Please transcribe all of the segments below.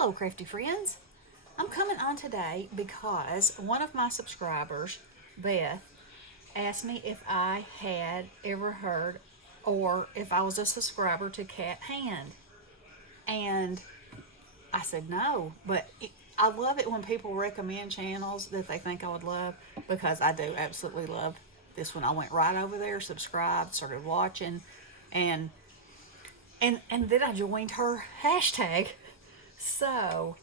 Hello, crafty friends. I'm coming on today because one of my subscribers, Beth, asked me if I had ever heard or if I was a subscriber to Cat Hand. And I said no, but I love it when people recommend channels that they think I would love because I do absolutely love this one. I went right over there, subscribed, started watching, and and then I joined her hashtag. So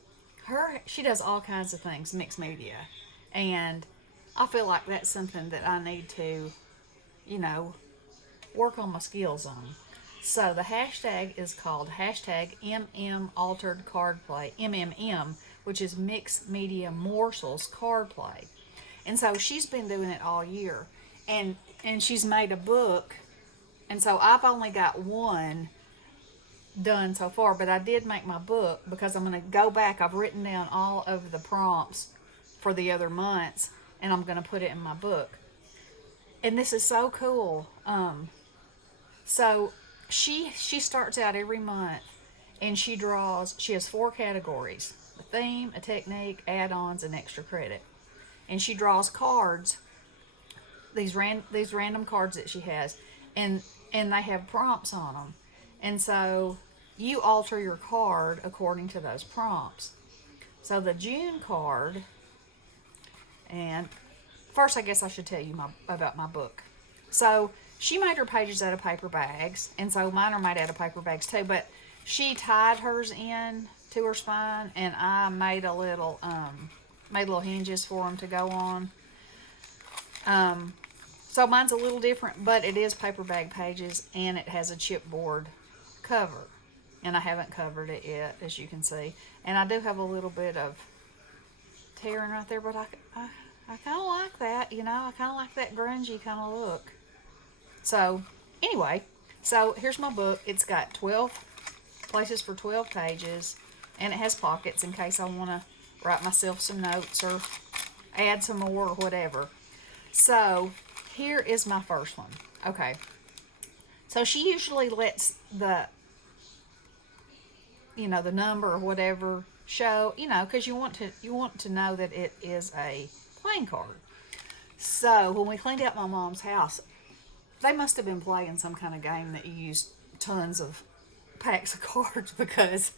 she does all kinds of things, mixed media. And I feel like that's something that I need to, you know, work on my skills on. So the hashtag is called hashtag Altered Card Play, MMM, which is Mixed Media Morsels Card Play. And so she's been doing it all year. And she's made a book. And so I've only got one done so far, but I did make my book because I'm going to go back. I've written down all of the prompts for the other months, and I'm going to put it in my book. And this is so cool. So she starts out every month, and she draws. She has 4 categories: a theme, a technique, add-ons, and extra credit. And she draws cards. These random cards that she has, and they have prompts on them. And so you alter your card according to those prompts. So the June card, and first I guess I should tell you about my book. So she made her pages out of paper bags, and so mine are made out of paper bags too, but she tied hers in to her spine, and I made little hinges for them to go on. So mine's a little different, but it is paper bag pages, and it has a chipboard cover. And I haven't covered it yet, as you can see. And I do have a little bit of tearing right there, but I kind of like that, I kind of like that grungy kind of look. So, anyway, so here's my book. It's got 12 places for 12 pages, and it has pockets in case I want to write myself some notes or add some more or whatever. So, here is my first one. Okay. So she usually lets the number or whatever show, because you want to know that it is a playing card. So when we cleaned out my mom's house, they must have been playing some kind of game that you used tons of packs of cards because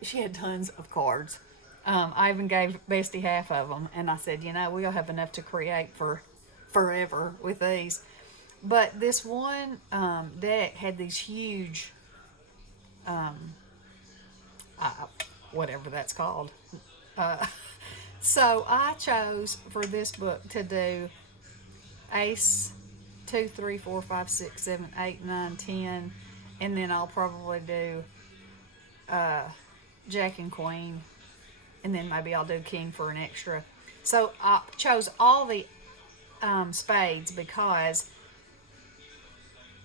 she had tons of cards. I even gave Bestie half of them, and I said, we'll have enough to create for forever with these. But this one deck had these huge, whatever that's called. So I chose for this book to do Ace, 2, 3, 4, 5, 6, 7, 8, 9, 10, and then I'll probably do Jack and Queen, and then maybe I'll do King for an extra. So I chose all the spades because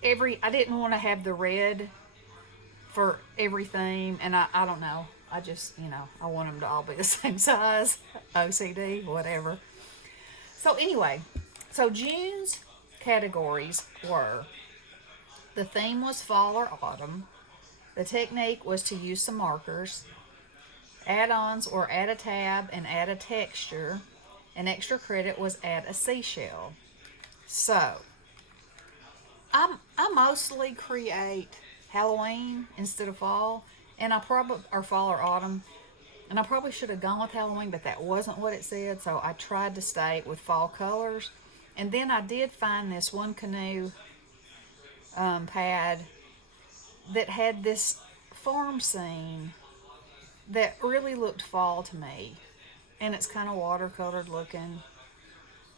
I didn't want to have the red for every theme, and I don't know. I just, I want them to all be the same size. OCD, whatever. So anyway, so June's categories were: the theme was fall or autumn, the technique was to use some markers, add-ons or add a tab and add a texture, and extra credit was add a seashell. So I mostly create Halloween instead of fall, and or fall or autumn, and I probably should have gone with Halloween, but that wasn't what it said, so I tried to stay with fall colors. And then I did find this one canoe pad that had this farm scene that really looked fall to me, and it's kind of watercolored looking.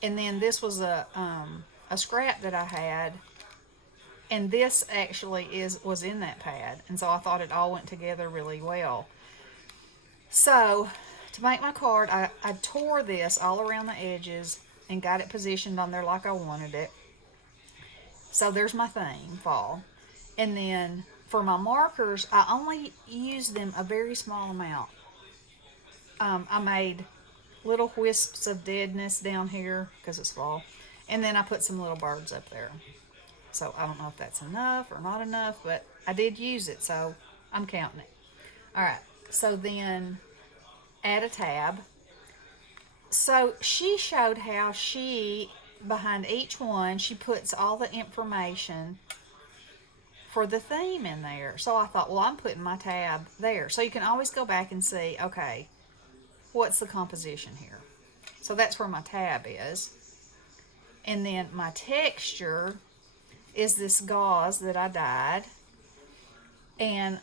And then this was a scrap that I had, and this actually was in that pad, and so I thought it all went together really well. So to make my card, I tore this all around the edges and got it positioned on there like I wanted it. So there's my theme, fall. And then for my markers, I only used them a very small amount. I made little wisps of deadness down here because it's fall, and then I put some little birds up there. So I don't know if that's enough or not enough, but I did use it, so I'm counting it. All right, So then add a tab. So she showed how behind each one, she puts all the information for the theme in there. So I thought, well, I'm putting my tab there. So you can always go back and see, okay, what's the composition here? So that's where my tab is. And then my texture is this gauze that I dyed. And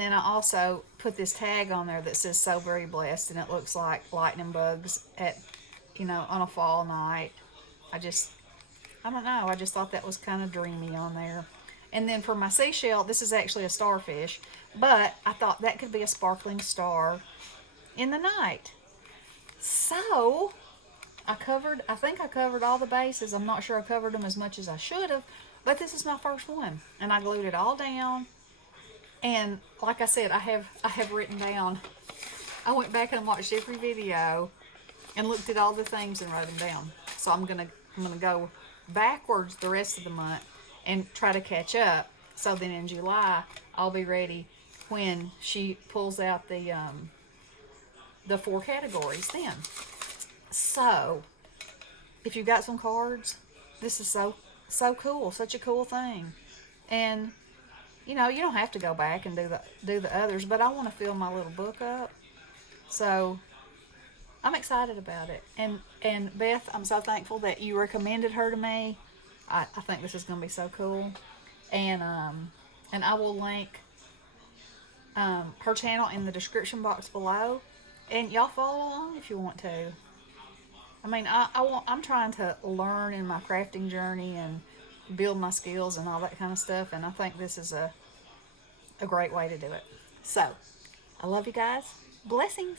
then I also put this tag on there that says "So Very Blessed," and it looks like lightning bugs on a fall night. I don't know, I just thought that was kind of dreamy on there. And then for my seashell, this is actually a starfish, but I thought that could be a sparkling star in the night. So I think I covered all the bases. I'm not sure I covered them as much as I should have, but this is my first one, and I glued it all down. And like I said, I have written down. I went back and watched every video and looked at all the things and wrote them down. So I'm gonna go backwards the rest of the month and try to catch up. So then in July I'll be ready when she pulls out the 4 categories then. So if you've got some cards, this is so cool, such a cool thing. And you don't have to go back and do the others, but I want to fill my little book up. So I'm excited about it. And Beth, I'm so thankful that you recommended her to me. I think this is going to be so cool. And I will link her channel in the description box below. And y'all follow along if you want to. I mean, I'm trying to learn in my crafting journey and build my skills and all that kind of stuff. And I think this is a great way to do it. So, I love you guys. Blessings.